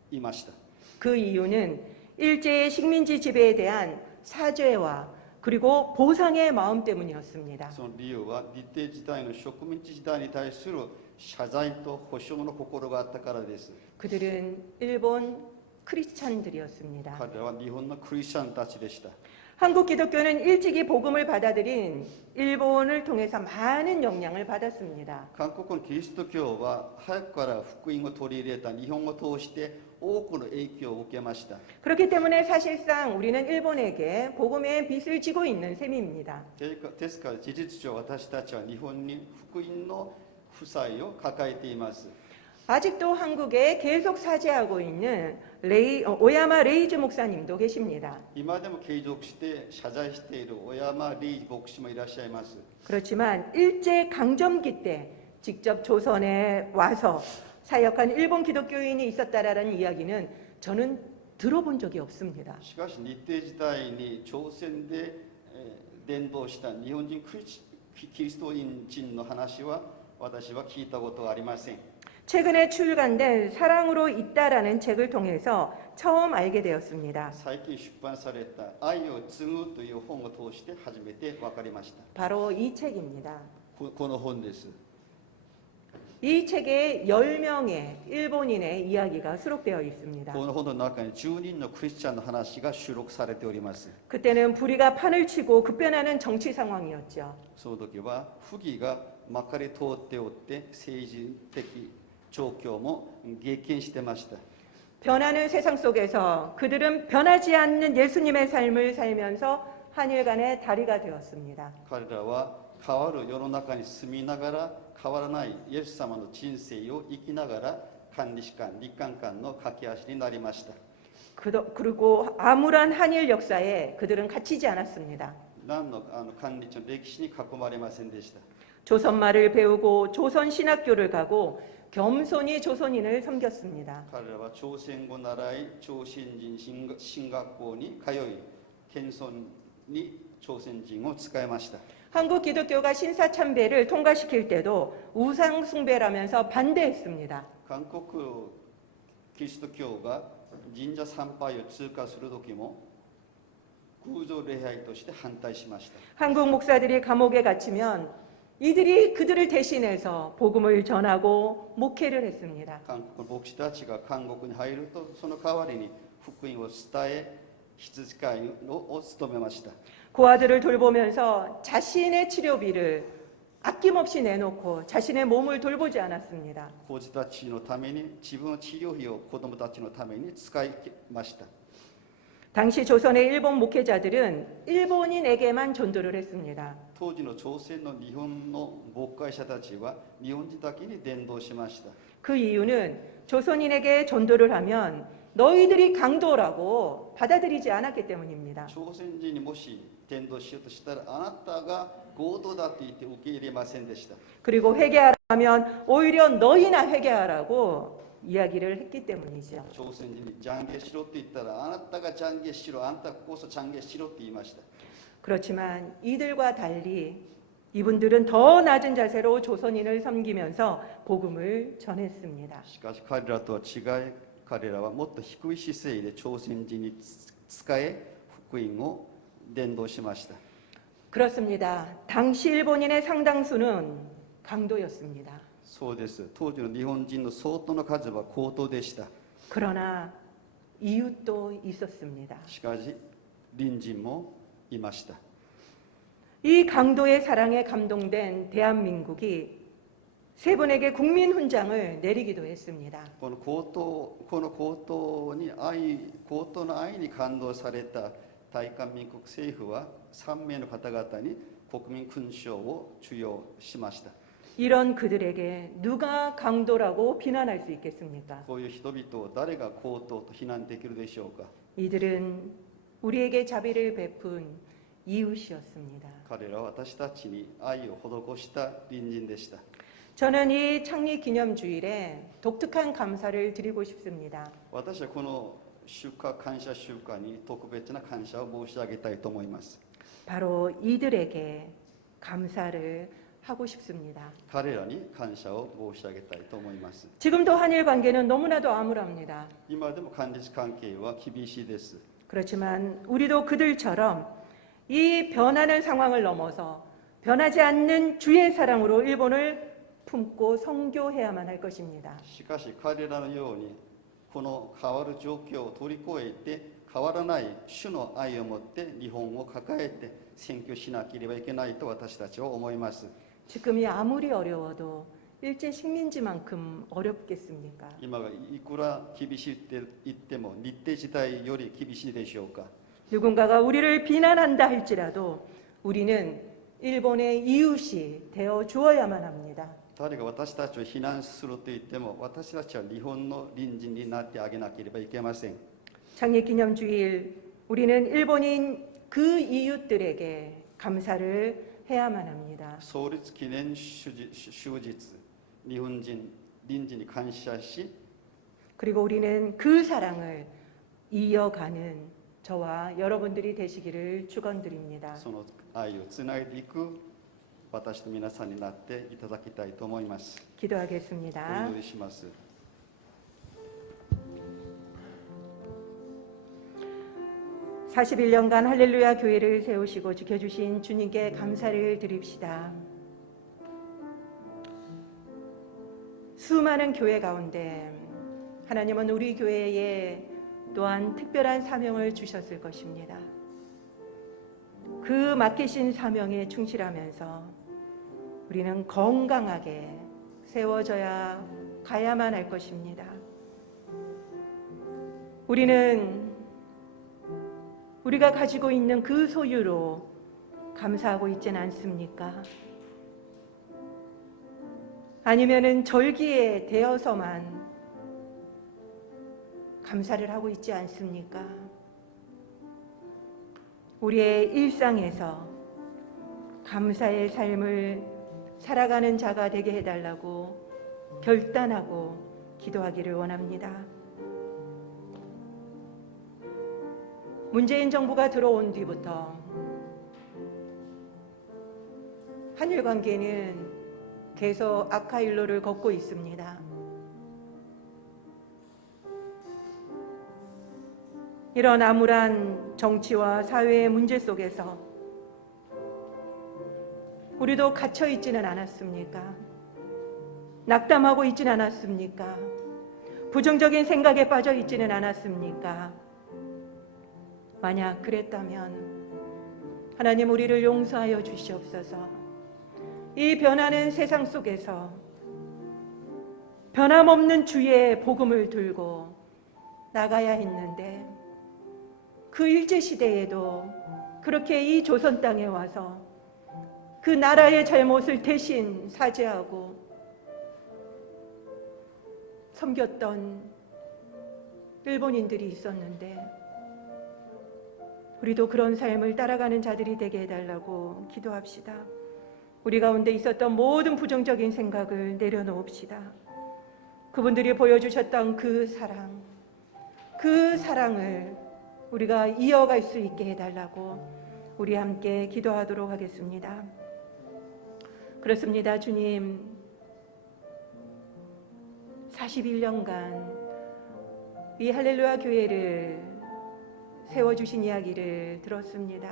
いました。 그 이유는 일제의 식민지 지배에 대한 사죄와 그리고 보상의 마음 때문이었습니다. その理由は立帝時代の植民地時代に対する謝罪と保証の心があったからです。 그들은 일본 크리스찬들이었습니다. 彼らは日本のクリスチャンたちでした。 한국 기독교는 일찍이 복음을 받아들인 일본을 통해서 많은 영향을 받았습니다. 韓国のキリスト教は早くから福音を取り入れた日本を通して多くの影響を受けました。 그렇기 때문에 사실상 우리는 일본에게 복음의 빚을 지고 있는 셈입니다. ですから事実上私たちは日本に福音の負債を抱えています。 아직도 한국에 계속 사죄하고 있는 오야마 레이즈 목사님도 계십니다. 今でも継続して謝罪している小山礼二牧師もいらっしゃいます。 그렇지만 일제 강점기 때 직접 조선에 와서 사역한 일본 기독교인이 있었다라는 이야기는 저는 들어본 적이 없습니다. しかし日帝時代に朝鮮で伝道した日本人キリスト人の話は私は聞いたことはありません。 최근에 출간된 사랑으로 있다라는 책을 통해서 처음 알게 되었습니다. 最近出版された愛を継ぐという本を通して初めて分かりました。 바로 이 책입니다. この本です。 이 책에 10명의 일본인의 이야기가 수록되어 있습니다. この本の中に10人のクリスチャンの話が収録されております。 그때는 불의가 판을 치고 급변하는 정치 상황이었죠. その時は不義がまかり通っておって政治的状況も激変してました。 변하는 세상 속에서 그들은 변하지 않는 예수님의 삶을 살면서 한일 간의 다리가 되었습니다. 彼らは変わる世の中に住みながら変わらないイエス様の人生を生きながら管理士官日韓間の架け橋になりました。 그리고 암울한 한일 역사에 그들은 갇히지 않았습니다. 何の管理地の歴史に囲まれませんでした。 조선말을 배우고 조선 신학교를 가고 겸손히 조선인을 섬겼습니다. 彼らは朝鮮語を習い朝鮮人神学校に通い謙遜に朝鮮人を使いました。 한국 기독교가 신사참배를 통과시킬 때도 우상 숭배라면서 반대했습니다. 韓国キリスト教が神社参拝を通過する時も偶像礼拝として反対しました。 한국 목사들이 감옥에 갇히면 이들이 그들을 대신해서 복음을 전하고 목회를 했습니다. 韓国の牧師たちが監獄に入るとその代わりに福音を伝え羊飼いを務めました。 고아들을 돌보면서 자신의 치료비를 아낌없이 내놓고 자신의 몸을 돌보지 않았습니다. 孤児たちのために自分の治療費を子どもたちのために使いました。 당시 조선의 일본 목회자들은 일본인에게만 전도를 했습니다. 当時の朝鮮の日本の牧会者たちは日本人だけに伝道しました。 그 이유는 조선인에게 전도를 하면 너희들이 강도라고 받아들이지 않았기 때문입니다. 朝鮮人にもし伝道しようとしたらあなたが強盗だと言って受け入れませんでした。 그리고 회개하라 하면 오히려 너희나 회개하라고 이야기를 했기 때문이죠. 朝鮮人に懺悔しろと言ったらあなたが懺悔しろあんたこそ懺悔しろと言いました。 그렇지만 이들과 달리 이분들은 더 낮은 자세로 조선인을 섬기면서 복음을 전했습니다. しかし彼らとは違い、彼らはもっと低い姿勢で朝鮮人に仕え福音を伝道しました。 그렇습니다. 당시 일본인의 상당수는 강도였습니다. そうです。当時の日本人の相当の数は高等でした。 그러나 이웃도 있었습니다. しかし隣人もいました。 이 강도의 사랑에 감동된 대한민국이 세 분에게 국민 훈장을 내리기도 했습니다. この高等の愛に感動された大韓民国政府は3名の方々に国民勲章を授与しました。 이런 그들에게 누가 강도라고 비난할 수 있겠습니까? こういう人々を誰が高等と非難できるでしょうか。 이들은 우리에게 자비를 베푼 이웃이었습니다. 彼らは私たちに愛を施した隣人でした。 저는 이 창립 기념주일에 독특한 감사를 드리고 싶습니다. 私はこの感謝週間に特別な感謝を申し上げたいと思います。 바로 이들에게 감사를 하고 싶습니다. 彼らに感謝を申し上げたいと思います。 지금도 한일 관계는 너무나도 암울합니다. 今でも韓日関係は厳しいです。 그렇지만 우리도 그들처럼 이 변하는 상황을 넘어서 변하지 않는 주의 사랑으로 일본을 품고 선교해야만 할 것입니다. しかし彼らのようにこの変わる状況を乗り越えて変わらない主の愛を持って日本を抱えて宣教しなければいけないと私たちは思います。 지금이 아무리 어려워도 일제 식민지만큼 어렵겠습니까? 今がいくら厳しいって言っても日帝時代より厳しいでしょうか。 누군가가 우리를 비난한다 할지라도 우리는 일본의 이웃이 되어 주어야만 합니다. 誰が私たちを非難すると言っても私たちは日本の隣人になってあげなければいけません。 창립기념주일 우리는 일본인 그 이웃들에게 감사를 해야만 합니다. 創立記念終日日本人隣人に感謝し 그리고 우리는 그 사랑을 이어가는 저와 여러분들이 되시기를 축원드립니다. その愛をつないでいく私と皆さんになっていただきたいと思います。 기도하겠습니다. お祈りします。 41년간 할렐루야 교회를 세우시고 지켜주신 주님께 감사를 드립시다. 수많은 교회 가운데 하나님은 우리 교회에 또한 특별한 사명을 주셨을 것입니다. 그 맡기신 사명에 충실하면서 우리는 건강하게 세워져야 가야만 할 것입니다. 우리는 우리가 가지고 있는 그 소유로 감사하고 있지는 않습니까? 아니면은 절기에 되어서만 감사를 하고 있지 않습니까? 우리의 일상에서 감사의 삶을 살아가는 자가 되게 해달라고 결단하고 기도하기를 원합니다. 문재인 정부가 들어온 뒤부터 한일 관계는 계속 악화 일로를 걷고 있습니다. 이런 암울한 정치와 사회의 문제 속에서 우리도 갇혀 있지는 않았습니까? 낙담하고 있지는 않았습니까? 부정적인 생각에 빠져 있지는 않았습니까? 만약 그랬다면 하나님 우리를 용서하여 주시옵소서. 이 변하는 세상 속에서 변함없는 주의 복음을 들고 나가야 했는데 그 일제시대에도 그렇게 이 조선 땅에 와서 그 나라의 잘못을 대신 사죄하고 섬겼던 일본인들이 있었는데 우리도 그런 삶을 따라가는 자들이 되게 해달라고 기도합시다. 우리 가운데 있었던 모든 부정적인 생각을 내려놓읍시다. 그분들이 보여주셨던 그 사랑을 우리가 이어갈 수 있게 해달라고 우리 함께 기도하도록 하겠습니다. 그렇습니다. 주님, 41년간 이 할렐루야 교회를 세워주신 이야기를 들었습니다.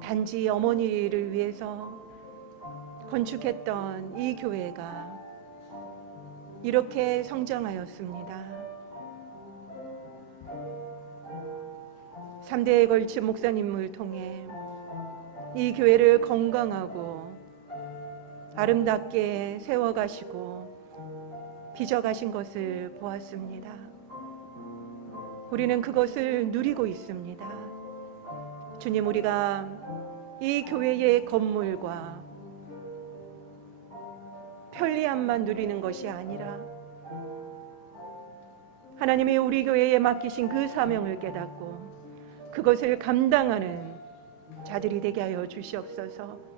단지 어머니를 위해서 건축했던 이 교회가 이렇게 성장하였습니다. 3대에 걸친 목사님을 통해 이 교회를 건강하고 아름답게 세워가시고 빚어가신 것을 보았습니다. 우리는 그것을 누리고 있습니다. 주님, 우리가 이 교회의 건물과 편리함만 누리는 것이 아니라 하나님이 우리 교회에 맡기신 그 사명을 깨닫고 그것을 감당하는 자들이 되게 하여 주시옵소서.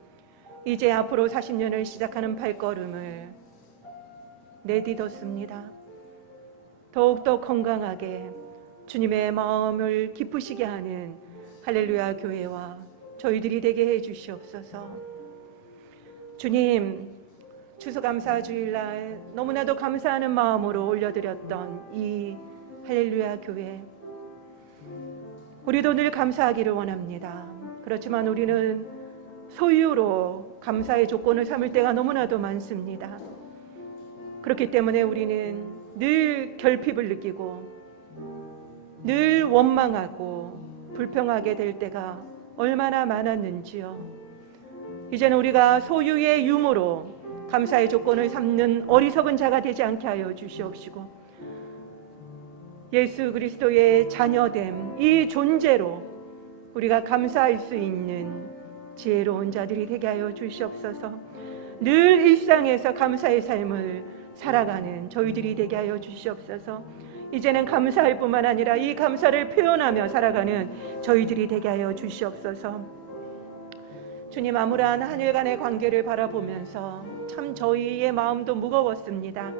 이제 앞으로 40년을 시작하는 발걸음을 내딛었습니다. 더욱더 건강하게 주님의 마음을 기쁘시게 하는 할렐루야 교회와 저희들이 되게 해 주시옵소서. 주님, 추수감사 주일날 너무나도 감사하는 마음으로 올려드렸던 이 할렐루야 교회, 우리도 늘 감사하기를 원합니다. 그렇지만 우리는 소유로 감사의 조건을 삼을 때가 너무나도 많습니다. 그렇기 때문에 우리는 늘 결핍을 느끼고 늘 원망하고 불평하게 될 때가 얼마나 많았는지요. 이제는 우리가 소유의 유무로 감사의 조건을 삼는 어리석은 자가 되지 않게 하여 주시옵시고, 예수 그리스도의 자녀됨, 이 존재로 우리가 감사할 수 있는 지혜로운 자들이 되게 하여 주시옵소서. 늘 일상에서 감사의 삶을 살아가는 저희들이 되게 하여 주시옵소서. 이제는 감사할 뿐만 아니라 이 감사를 표현하며 살아가는 저희들이 되게 하여 주시옵소서. 주님, 암울한 한 일간의 관계를 바라보면서 참 저희의 마음도 무거웠습니다.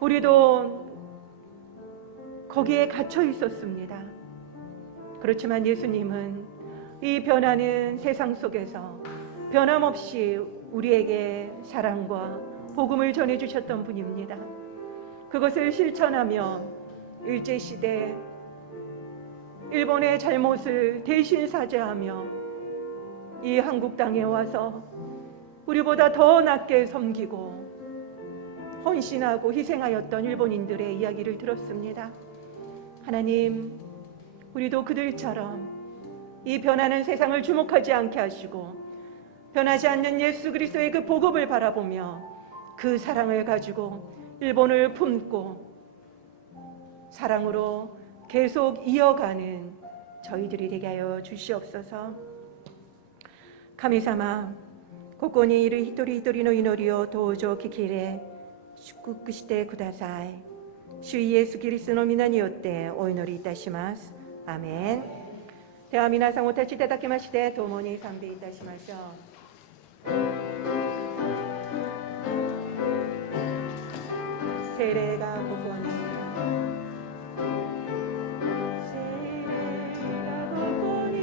우리도 거기에 갇혀 있었습니다. 그렇지만 예수님은 이 변하는 세상 속에서 변함없이 우리에게 사랑과 복음을 전해주셨던 분입니다. 그것을 실천하며 일제시대 일본의 잘못을 대신 사죄하며 이 한국 땅에 와서 우리보다 더 낫게 섬기고 헌신하고 희생하였던 일본인들의 이야기를 들었습니다. 하나님, 우리도 그들처럼 이 변하는 세상을 주목하지 않게 하시고 변하지 않는 예수 그리스도의 그 복음을 바라보며 그 사랑을 가지고 일본을 품고 사랑으로 계속 이어가는 저희들이 되게 하여 주시옵소서.神様、ここにいる一人一人の祈りを登場聞き入れ祝福してください。主イエスキリストの皆によってお祈りいたします。アメン。では皆さんお立ちいただきまして共に賛美いたしましょう。聖霊がここに、聖霊がここに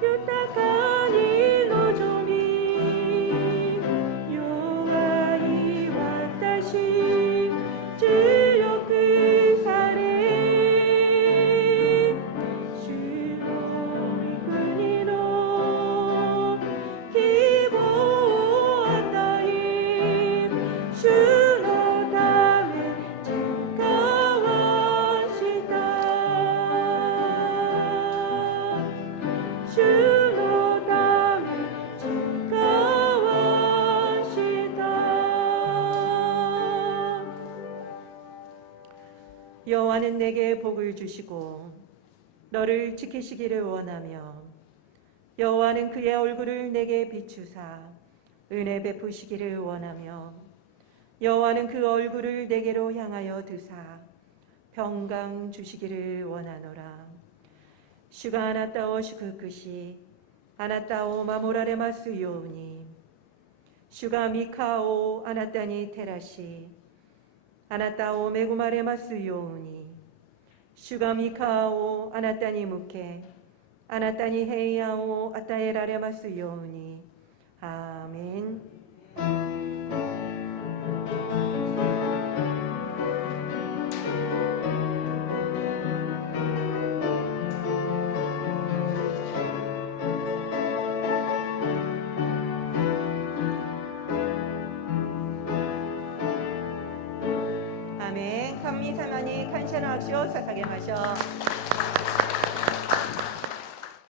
豊かに望み、弱い私強くされ、主の御国の希望を与え、主여호와는 내게 복을 주시고 너를 지키시기를 원하며 여호와는 그의 얼굴을 내게 비추사 은혜 베푸시기를 원하며 여호와는 그 얼굴을 내게로 향하여 드사 평강 주시기를 원하노라. 주가 아나타오 슈크크시 아나타오 마모라레 마스 요우니 주가 미카오 아나타니 테라시 아나타오 메구마레 마스 요우니 主が御顔をあなたに向け、あなたに平安を与えられますように。アーメン。アーメン。神様に感謝の握手を捧げましょう。